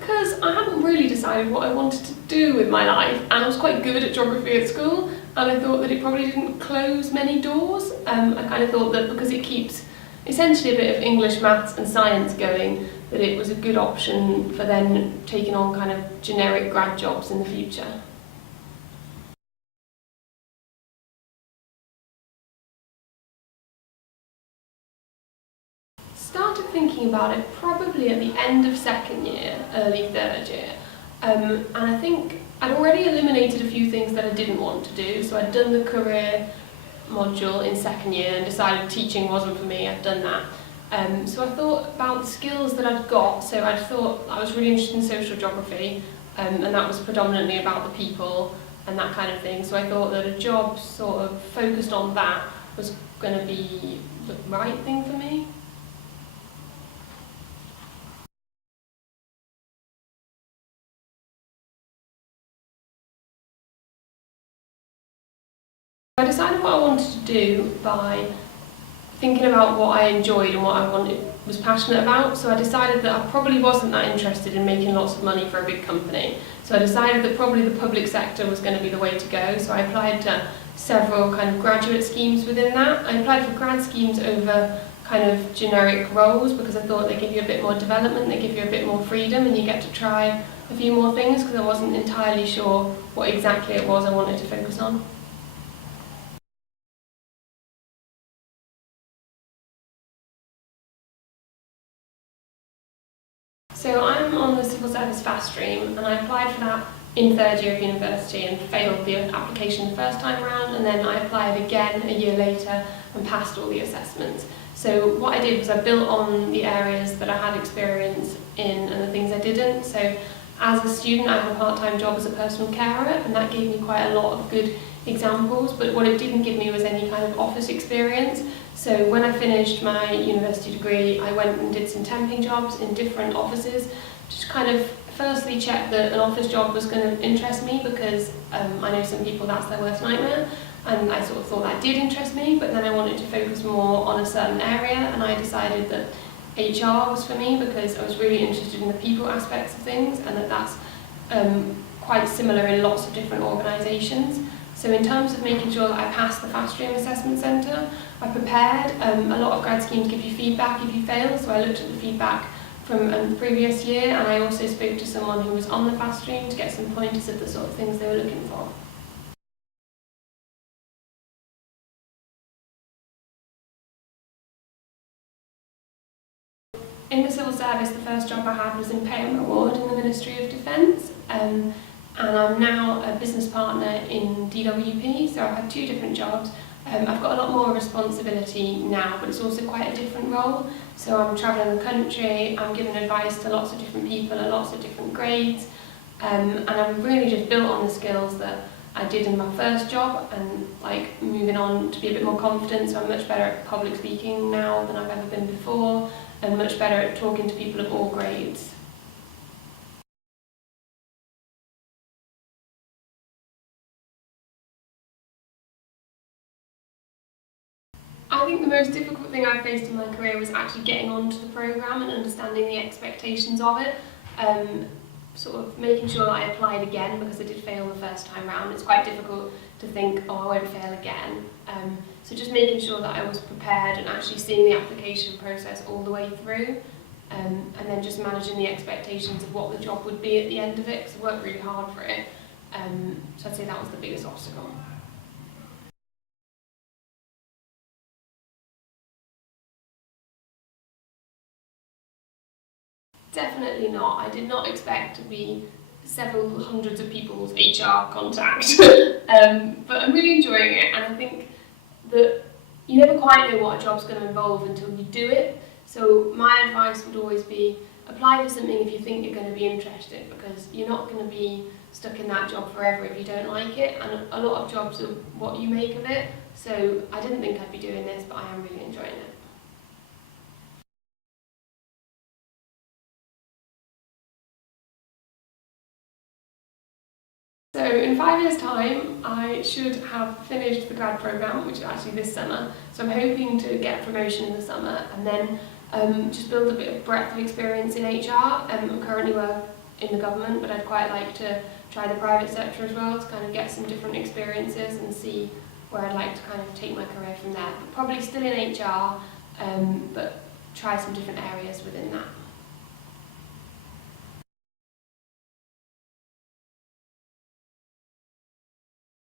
Because I hadn't really decided what I wanted to do with my life, and I was quite good at geography at school, and I thought that it probably didn't close many doors. I kind of thought that because it keeps essentially a bit of English, maths and science going, that it was a good option for then taking on kind of generic grad jobs in the future. Started thinking about it probably at the end of second year, early third year, and I think I'd already eliminated a few things that I didn't want to do. So I'd done the career module in second year and decided teaching wasn't for me. I'd done that. So I thought about the skills that I'd got. So I thought I was really interested in social geography, and that was predominantly about the people and that kind of thing. So I thought that a job sort of focused on that was going to be the right thing for me. I decided what I wanted to do by thinking about what I enjoyed and what I was passionate about. So I decided that I probably wasn't that interested in making lots of money for a big company. So I decided that probably the public sector was going to be the way to go. So I applied to several kind of graduate schemes within that. I applied for grad schemes over kind of generic roles because I thought they give you a bit more development, they give you a bit more freedom, and you get to try a few more things because I wasn't entirely sure what exactly it was I wanted to focus on. So I'm on the Civil Service Fast Stream, and I applied for that in third year of university and failed the application the first time around, and then I applied again a year later and passed all the assessments. So what I did was I built on the areas that I had experience in and the things I didn't. So as a student I had a part-time job as a personal carer, and that gave me quite a lot of good examples, but what it didn't give me was any kind of office experience. So when I finished my university degree, I went and did some temping jobs in different offices, just kind of firstly check that an office job was going to interest me, because I know some people that's their worst nightmare, and I sort of thought that did interest me, but then I wanted to focus more on a certain area, and I decided that HR was for me because I was really interested in the people aspects of things, and that's quite similar in lots of different organisations. So in terms of making sure that I passed the Fast Stream Assessment Centre, I prepared. A lot of grad schemes give you feedback if you fail, so I looked at the feedback from a previous year, and I also spoke to someone who was on the Fast Stream to get some pointers of the sort of things they were looking for. In the civil service, the first job I had was in Pay and Reward in the Ministry of Defence, and I'm now a business partner in DWP, so I've had two different jobs. I've got a lot more responsibility now, but it's also quite a different role. So I'm travelling the country, I'm giving advice to lots of different people at lots of different grades, and I'm really just built on the skills that I did in my first job, and like moving on to be a bit more confident. So I'm much better at public speaking now than I've ever been before, and much better at talking to people of all grades. I think the most difficult thing I faced in my career was actually getting onto the programme and understanding the expectations of it. Sort of making sure that I applied again, because I did fail the first time round. It's quite difficult to think, oh, I won't fail again. So just making sure that I was prepared and actually seeing the application process all the way through, and then just managing the expectations of what the job would be at the end of it, because I worked really hard for it. So I'd say that was the biggest obstacle. Definitely not. I did not expect to be several hundreds of people's HR contact, but I'm really enjoying it, and I think that you never quite know what a job's going to involve until you do it. So my advice would always be apply for something if you think you're going to be interested, because you're not going to be stuck in that job forever if you don't like it, and a lot of jobs are what you make of it. So I didn't think I'd be doing this, but I am really enjoying it. So in 5 years' time, I should have finished the grad programme, which is actually this summer. So I'm hoping to get a promotion in the summer, and then just build a bit of breadth of experience in HR. I'm currently in the government, but I'd quite like to try the private sector as well to kind of get some different experiences and see where I'd like to kind of take my career from there. But probably still in HR, but try some different areas within that.